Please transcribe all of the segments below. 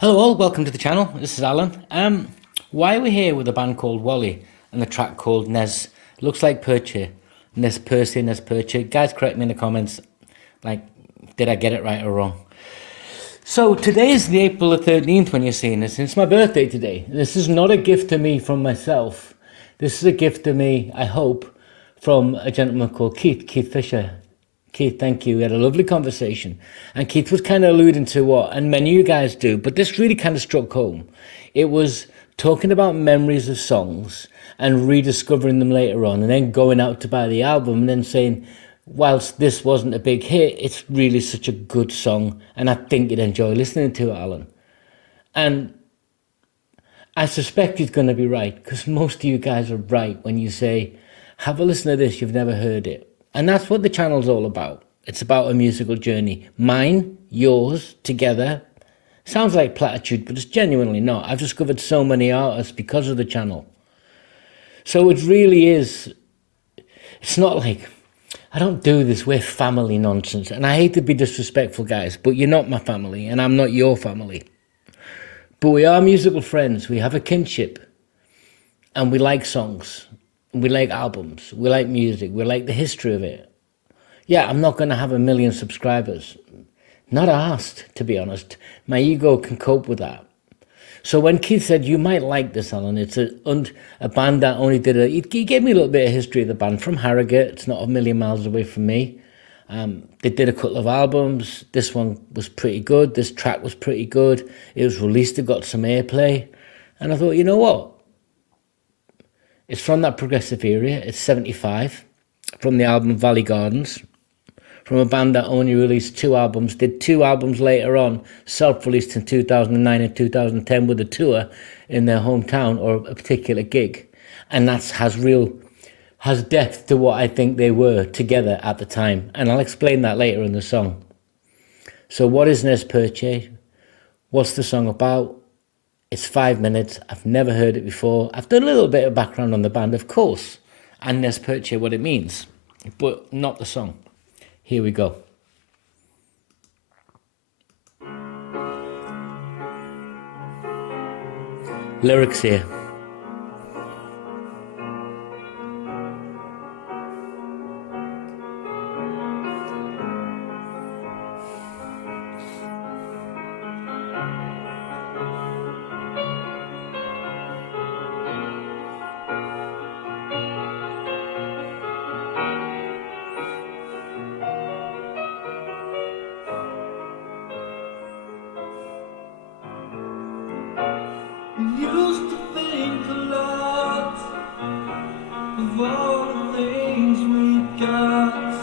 Hello all, welcome to the channel. This is Alan. Why are we here with a band called Wally and a track called Nez? Looks like Perche. Nez Percé, Nez Perche. Guys, correct me in the comments. Like, did I get it right or wrong? So today is the April the 13th when you're seeing this. It's my birthday today. This is not a gift to me from myself. This is a gift to me, I hope, from a gentleman called Keith Fisher. Keith, thank you. We had a lovely conversation. And Keith was kind of alluding to what, and many of you guys do, but this really kind of struck home. It was talking about memories of songs and rediscovering them later on, and then going out to buy the album and then saying, whilst this wasn't a big hit, it's really such a good song, and I think you'd enjoy listening to it, Alan. And I suspect he's going to be right, because most of you guys are right when you say, have a listen to this, you've never heard it. And that's what the channel's all about. It's about a musical journey. Mine, yours, together. Sounds like platitude, but it's genuinely not. I've discovered so many artists because of the channel. So it really is, it's not like, I don't do this with family nonsense. And I hate to be disrespectful, guys, but you're not my family and I'm not your family. But we are musical friends. We have a kinship and we like songs. We like albums, we like music, we like the history of it. Yeah, I'm not going to have 1 million subscribers. Not asked, to be honest. My ego can cope with that. So when Keith said, you might like this, Alan, it's a band that only did he gave me a little bit of history of the band from Harrogate. It's not a million miles away from me. They did a couple of albums. This one was pretty good. This track was pretty good. It was released, it got some airplay. And I thought, you know what? It's from that progressive era. It's 75, from the album Valley Gardens, from a band that only released 2 albums, did 2 albums later on, self-released in 2009 and 2010 with a tour in their hometown or a particular gig. And that has depth to what I think they were together at the time. And I'll explain that later in the song. So what is Nez Percé? What's the song about? It's 5 minutes. I've never heard it before. I've done a little bit of background on the band, of course, and Nez Percé, what it means, but not the song. Here we go. Lyrics here. Used to think a lot of all the things we got,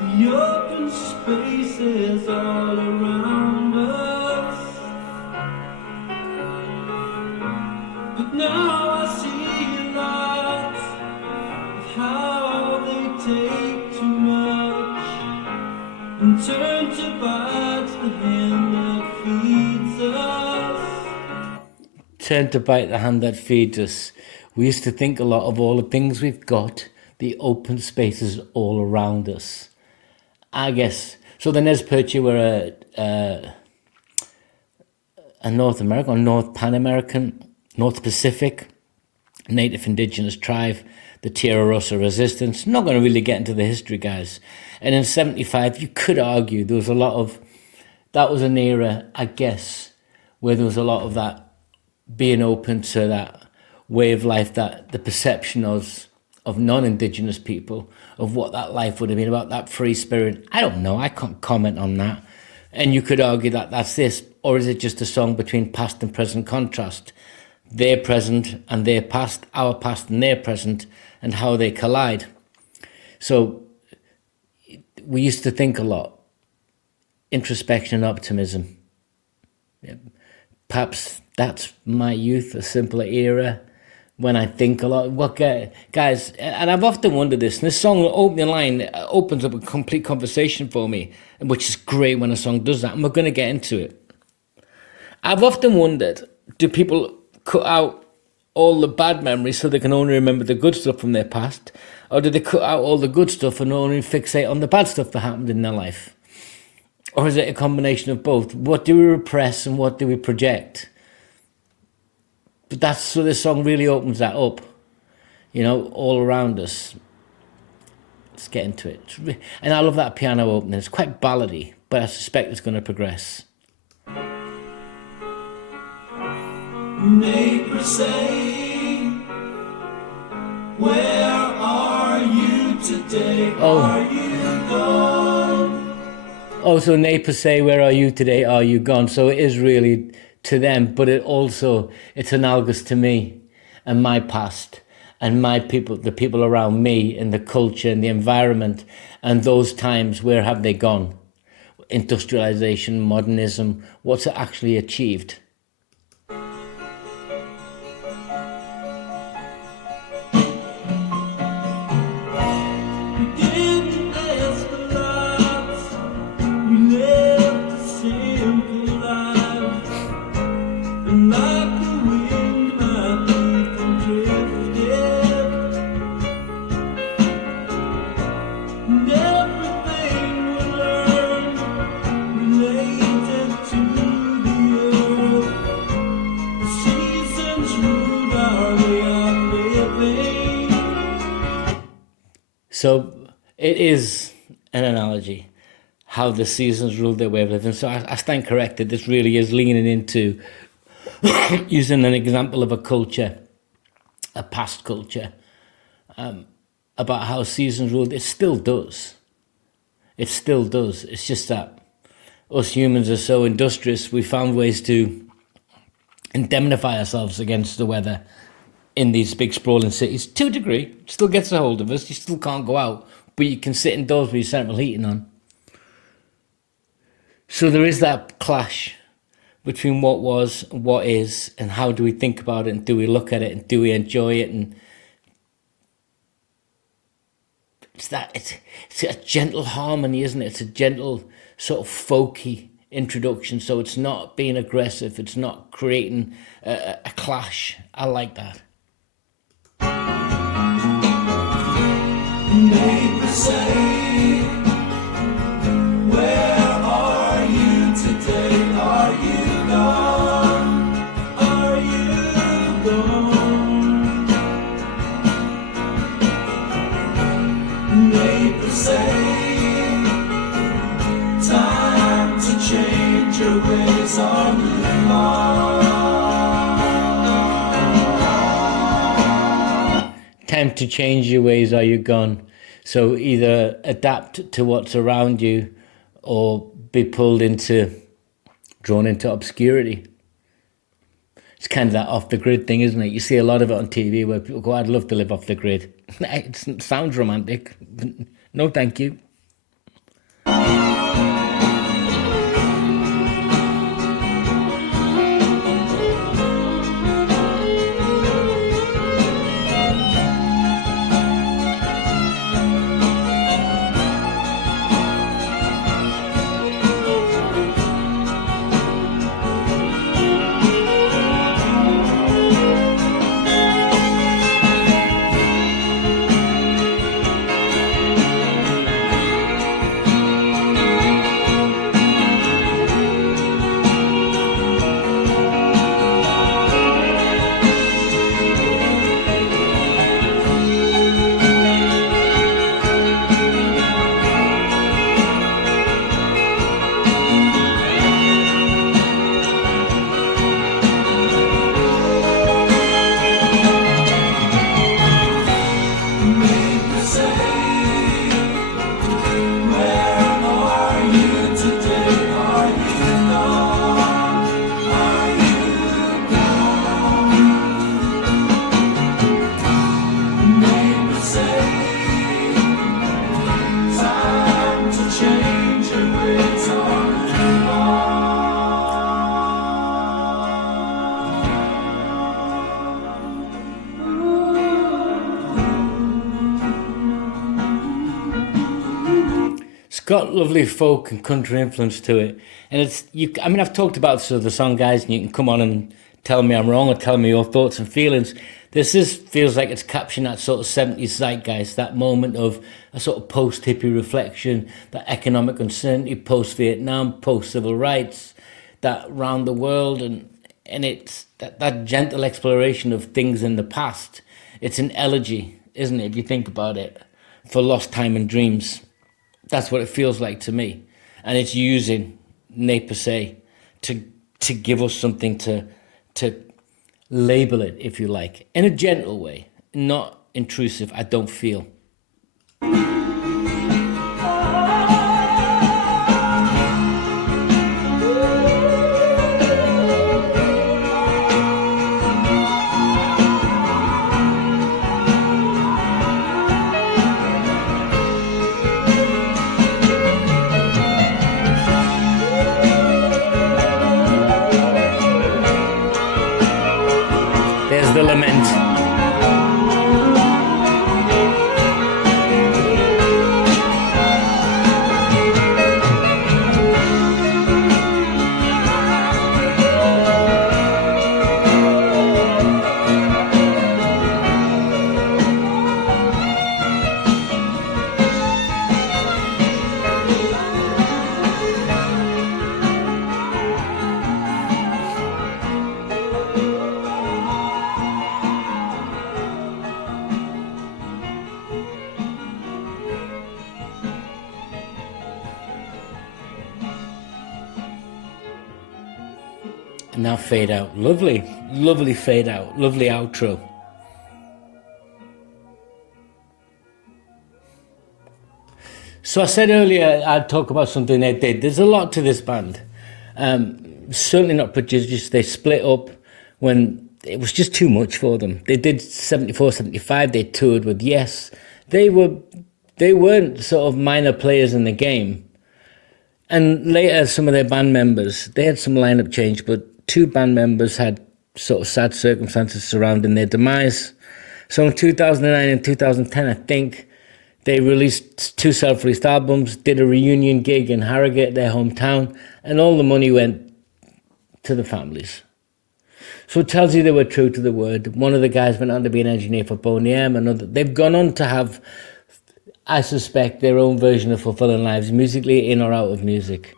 the open spaces all around us. But now I see a lot of how they take too much and turn to bite the hand that feeds us. Turn to bite the hand that feeds us. We used to think a lot of all the things we've got, the open spaces all around us. I guess. So the Nez Percé were a North American, North Pan American, North Pacific, native indigenous tribe, the Tierra Rosa resistance. Not going to really get into the history, guys. And in 75, you could argue there was a lot of, that was an era, I guess, where there was a lot of that being open to that way of life, that the perception of non-Indigenous people, of what that life would have been, about that free spirit. I don't know, I can't comment on that. And you could argue that that's this, or is it just a song between past and present contrast? Their present and their past, our past and their present, and how they collide. So we used to think a lot. Introspection and optimism. Perhaps that's my youth, a simpler era, when I think a lot. What guys, and I've often wondered this, and this song, opening line, opens up a complete conversation for me, which is great when a song does that, and we're going to get into it. I've often wondered, do people cut out all the bad memories so they can only remember the good stuff from their past? Or do they cut out all the good stuff and only fixate on the bad stuff that happened in their life? Or is it a combination of both? What do we repress and what do we project? But that's so this song really opens that up, you know, all around us. Let's get into it. And I love that piano opening. It's quite ballady, but I suspect it's going to progress. Nez Percé, where are you today? Are you gone? Oh, so Nez Percé, where are you today? Are you gone? So it is really to them, but it's analogous to me and my past and my people, the people around me and the culture and the environment and those times. Where have they gone? Industrialization, modernism, what's it actually achieved? So it is an analogy, how the seasons rule their way of living. So I stand corrected. This really is leaning into using an example of a culture, a past culture, about how seasons rule. It still does. It still does. It's just that us humans are so industrious, we found ways to indemnify ourselves against the weather in these big sprawling cities. To a degree, it still gets a hold of us. You still can't go out, but you can sit indoors with your central heating on. So there is that clash between what was and what is, and how do we think about it, and do we look at it, and do we enjoy it, and it's a gentle harmony, isn't it? It's a gentle sort of folky introduction, so it's not being aggressive, it's not creating a clash. I like that. Nez Percé, where are you today? Are you gone? Are you gone? Nez Percé, time to change your ways or move on. Time to change your ways, are you gone? So either adapt to what's around you or be drawn into obscurity. It's kind of that off the grid thing, isn't it? You see a lot of it on TV where people go, I'd love to live off the grid. It sounds romantic. No, thank you. Got lovely folk and country influence to it, and I've talked about the song, guys, and you can come on and tell me I'm wrong or tell me your thoughts and feelings. Feels like it's capturing that sort of 70s zeitgeist, that moment of a sort of post-hippie reflection, that economic uncertainty, post-Vietnam, post-civil rights, that round the world, and it's that gentle exploration of things in the past. It's an elegy, isn't it, if you think about it, for lost time and dreams. That's what it feels like to me. And it's using Nez Percé to give us something to label it, if you like, in a gentle way, not intrusive, I don't feel. There's the lament. And now fade out. Lovely, lovely fade out. Lovely outro. So I said earlier I'd talk about something they did. There's a lot to this band. Certainly not prodigious. They split up when it was just too much for them. They did 74, 75. They toured with Yes. They weren't sort of minor players in the game. And later, some of their band members, they had some lineup change, but two band members had sort of sad circumstances surrounding their demise. So in 2009 and 2010, I think, they released two self-released albums, did a reunion gig in Harrogate, their hometown, and all the money went to the families. So it tells you they were true to the word. One of the guys went on to be an engineer for Boney M. They've gone on to have, I suspect, their own version of fulfilling lives, musically, in or out of music.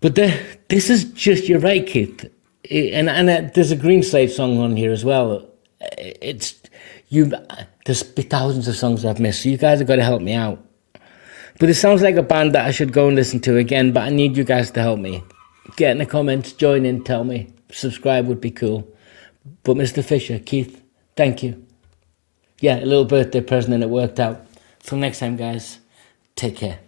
But this is just, you're right, Keith. And there's a Green Slate song on here as well. There's thousands of songs I've missed, so you guys have got to help me out. But it sounds like a band that I should go and listen to again, but I need you guys to help me. Get in the comments, join in, tell me. Subscribe would be cool. But Mr. Fisher, Keith, thank you. Yeah, a little birthday present and it worked out. Till next time, guys, take care.